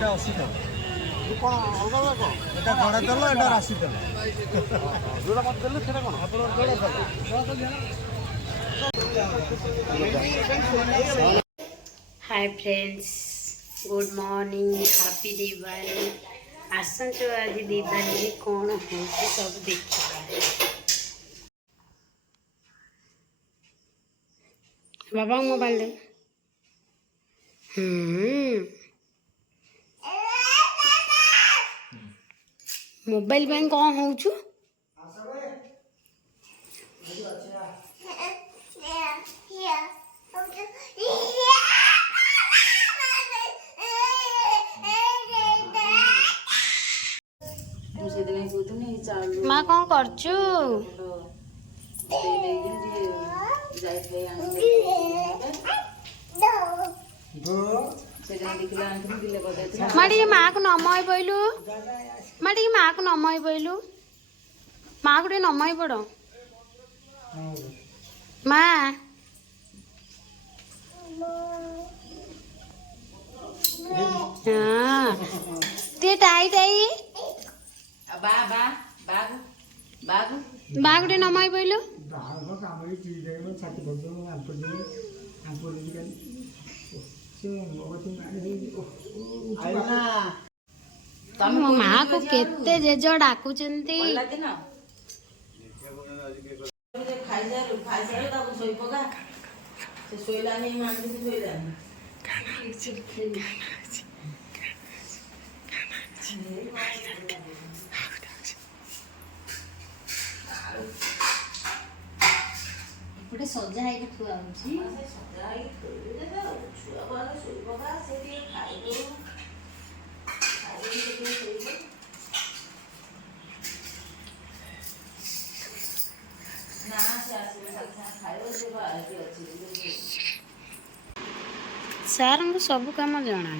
এটা 80 টাকা কোন অলগা লাগো এটা গড়া তেল এটা রাশি তেল যোড়া মত দিলে সেটা কোন আপনার জোড়া তেল hi friends good morning happy Diwali आसंचो आज दिवाली कौन हो सब देखा बाबा मोबाइल दे मोबाइल बैंक कौन हो छु माँ कौन करचु माटी माँ को नमय बोलू माटी माँ को नमय बोलू माँ को नमय पड़ माँ हाँ ते टाई टाई बागुटे नमय बोलू मो माँ को केते जेज डाकुचंती ଗୋଟେ ସଜା ହେଇକି ଥୁଆ ହଉଛି ସଜା ହେଇକି ଥୋଇଦେଲେ ଛୁଆ ବାଲା ଶୋଇ ପକା ସେ ଟିକେ ଖାଇଦଉ ଖାଇଦେଇ ଟିକେ ଶୋଇବ ନା ସେ ଆସିବ ସାଙ୍ଗେ ସାଙ୍ଗେ ଖାଇବ ସେ ବାହାରକି ଅଛି ସାର୍ଙ୍କୁ ସବୁ କାମ ଜଣା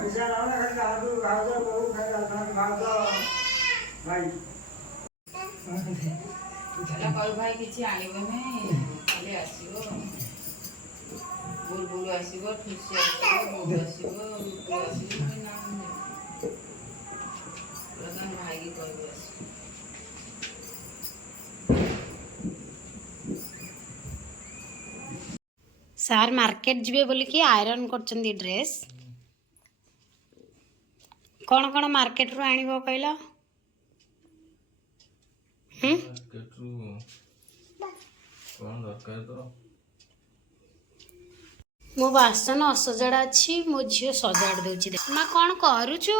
पैसा लाना खाली गाडू गाडू बहुत खाली खाली गाडू भाई चला कल भाई किछि आनिबने खाली आसीबो बुलबुल आसीबो ठुसी आसीबो बोल आसीबो रुपु आसीबो ना रतन भाई की कहबो आसी सार मार्केट जीवे बोली कि आयरन करचंदी ड्रेस कौन कौन मार्केट रू आनिबो कहला मार्केट रू कौन दरकार तो मो बासन असजड़ा अच्छी मो झील सजाड़ दे माँ कौन करुचु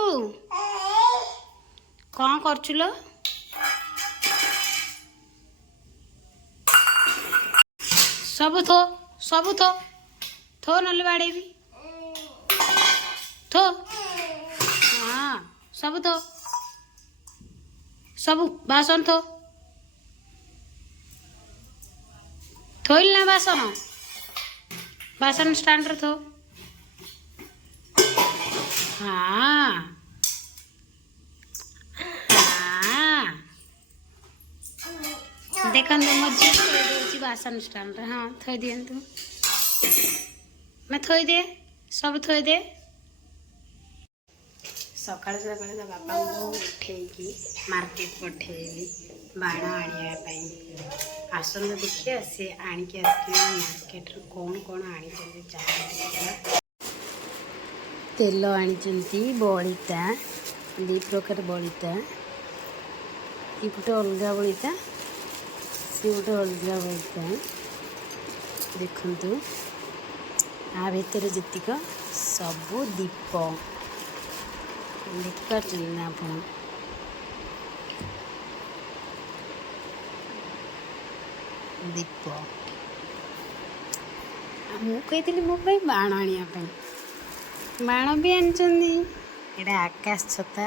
कौन करचुलो सब थो नले बाड़े भी थो हाँ सब थो सब बासन थो थोइल ना बासन स्टैंड रे थो हाँ हाँ देखन तो मर्जी थोई दे बासन स्टैंड रे हाँ थोई दियंतु मैं थोई दे सब थोई दे सकाल सकाल तो बापा को उठेकी मार्केट पठेली बाण आने आसन देखिए सी आणिकी मार्केट कौन कौन आनी तेल आनी बड़ीटा दी प्रकार बड़ीटा ये गोटे अलग बड़ीटा सी गोटे अलग बड़ीटा देखु आ भितर जेतिक सबू दीप देखिए आप दीप मुझे मो बाण आने बाण भी आनी एटा आकाश छता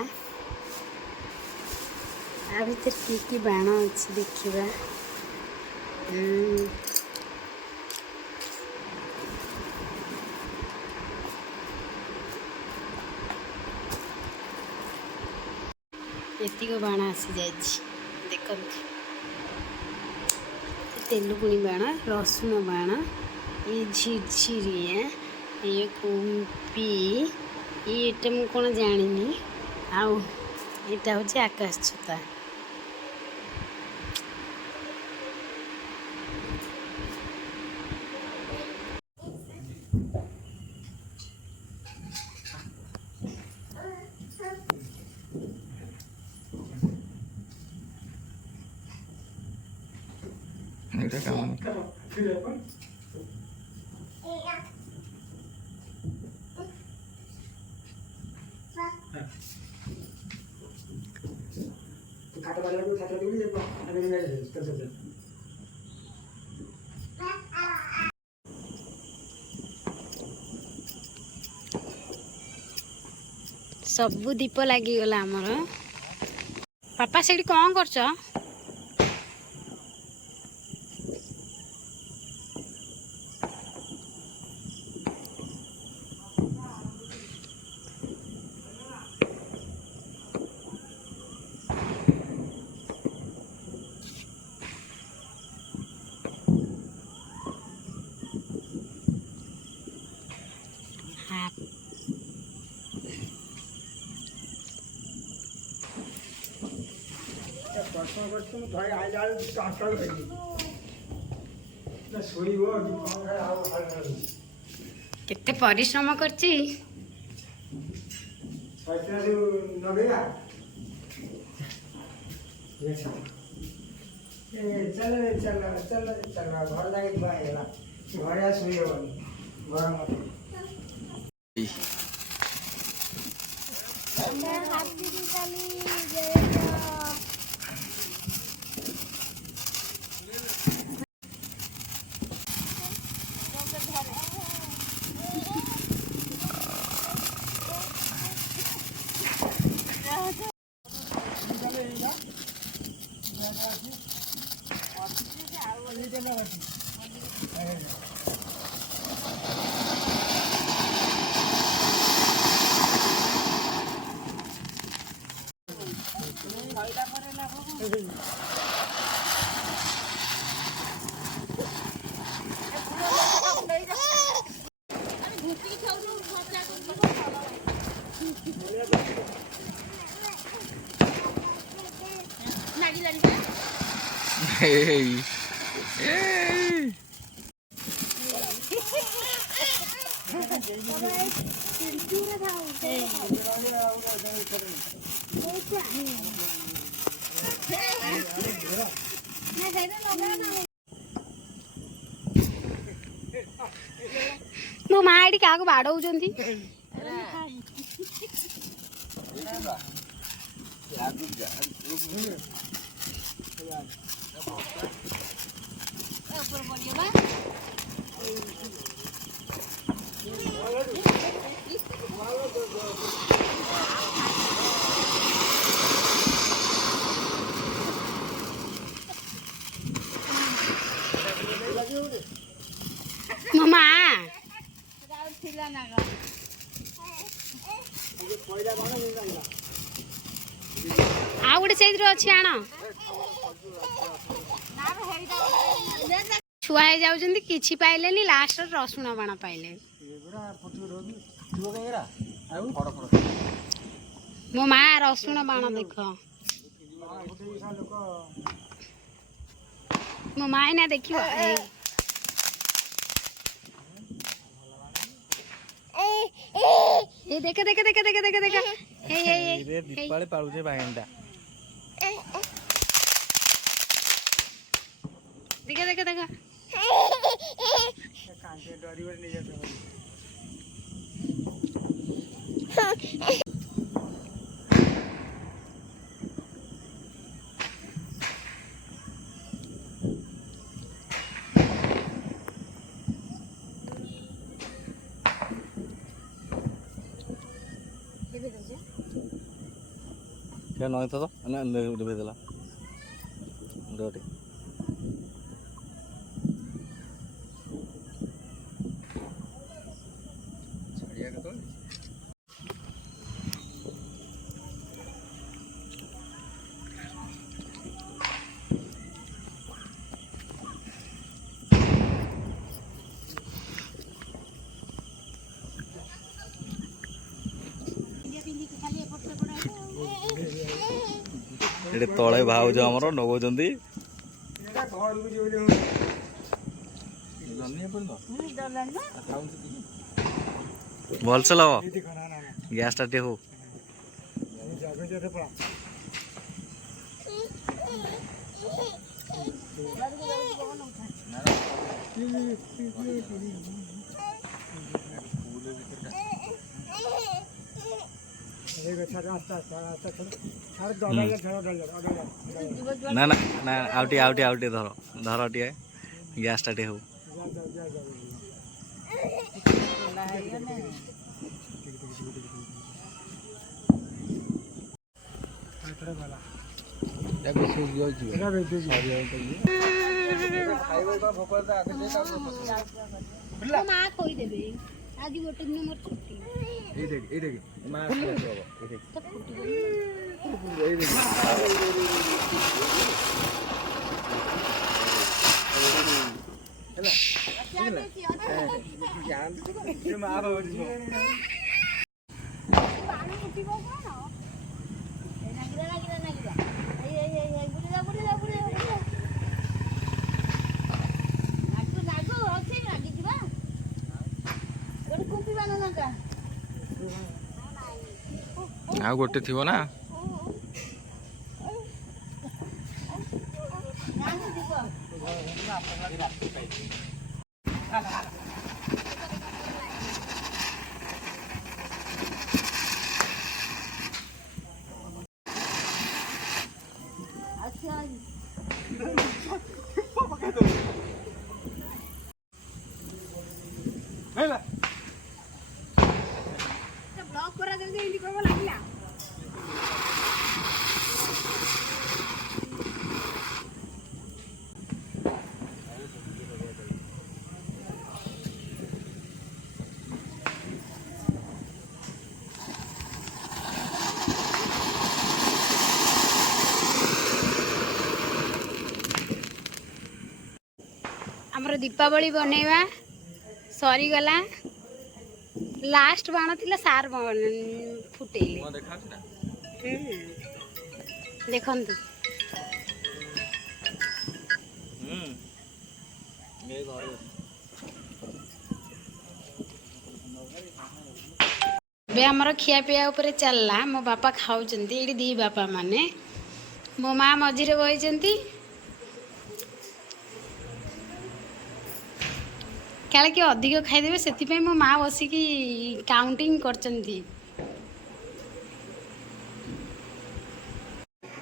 आ भीतर की बाण अच्छी देखा एतिक बाण आसी जा देख तेलुगुणी बाण रसुण बाण ये झिरझिरिया ये कुंपी ये मुझे कौन जानी आउ यहाँ हूँ आकाश छता এটা কেমন खाटा वाला को खाटा देबी जे अबे नहीं चल सबू दीप लगिगला आमर पापा से कौन करछ प्रश्न करछु भाई आ जाल ट्रांसफर कर दी ना सोई वो कि कौन है आओ हाल केते परिश्रम करची पैसा जो नगेगा ये चल घर लागे बाएला घर आ सोई हो घर मत Hey. Hey. मो माँ एटी क्या बाड़ौंती मामा आ गोटे से अच्छी आण छुआ हो जाऊँ कि पाइले लास्ट रसुण बाण पाइले मो माँ रसुण बाण देख मो माँ ना देख देख देख देख देख देख देख दीपावली पालुचे बागेंटा देख देख देख ସେ ଡରିବରେ ନେଇଯାଉଥିବ। क्या नॉइस था तो ना डूबे दिला डोटी ଛାଡ଼ିଆ କେତେବେଳେ ଏଠି ତଳେ ଭାଉଜ ଆମର ନଗଉଛନ୍ତି ଏଇଟା ଘରକୁ ଯିବ ଭଲସେ ଲଗ ଏଇଠି କଣା ନା ଗ୍ୟାସ୍ ଟା ଟିକେ ହଉ ଜଗେଇତେ ପଳା। ଛାଡ଼ ଆସ୍ତେ ଆସ୍ତେ ଆସ୍ତେ ଛାଡ଼ ଡଲାଇଲେ ଛାଡ଼ ଡଲାଇଲେ ନା ନା ନା ଆଉ ଟିକେ ଧର ଧର ଟିକେ ଗ୍ୟାସ୍ ଟା ଟିକେ ହଉ ଗଲା ଯାଉଛି ଏଇଟା ବେଶୀ ମା କହିଦେବେ ଆଜି ଗୋଟେ ଦିନ ମୋର ଛୁଟି ଆଉ ଗୋଟେ ଥିବ ନା ବ୍ଲକ୍ କରା ଜଲ୍ଦି ଏମିତି କହିବ ଲାଗିଲା ଆମର ଦୀପାବଳି ବନେଇବା ସରିଗଲା ଲାଷ୍ଟ ବାଣ ଥିଲା ସାର୍ ଫୁଟେଇଲେ ଦେଖନ୍ତୁ ଏବେ ଆମର ଖିଆପିଆ ଉପରେ ଚାଲିଲା ମୋ ବାପା ଖାଉଛନ୍ତି ଏଇଠି ଦି ବାପା ମାନେ ମୋ ମା ମଝିରେ ବଇଛନ୍ତି କାଳେ କିଏ ଅଧିକ ଖାଇଦେବେ ସେଥିପାଇଁ ମୋ ମା ବସିକି କାଉଣ୍ଟିଂ କରିଛନ୍ତି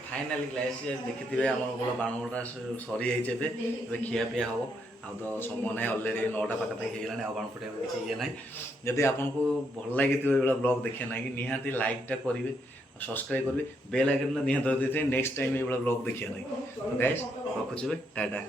फाइनाली गाइस देखिथिबे हमर गोला बाणोटा सरी जाइछे ଏବେ ଖିଆपिଆ ହବ ଆଉ ତ ସମୟ ନାହିଁ ଅଲରେଡ଼ି 9ଟା ପାଖାପାଖି ହେଇଗଲାଣି ଆଉ ବାଣ ଫୁଟାଇବା କିଛି ଇଏ ନାହିଁ ଯଦି ଆପଣଙ୍କୁ ଭଲ ଲାଗିଥିବ ଏଇଭଳିଆ ବ୍ଲଗ୍ ଦେଖିବା ନାହିଁ ନିହାତି ଲାଇକ୍ଟା କରିବେ ସବସ୍କ୍ରାଇବ୍ କରିବେ ବେଲ୍ ଆଇକନ୍ଟା ନିହାତି ଦେଇଥିବେ ନେକ୍ସଟ ଟାଇମ୍ ଏଇଭଳିଆ ବ୍ଲଗ୍ ଦେଖିବା ନାହିଁ ତ ଗାଇସ୍ ରଖୁଛି ଟାଟା।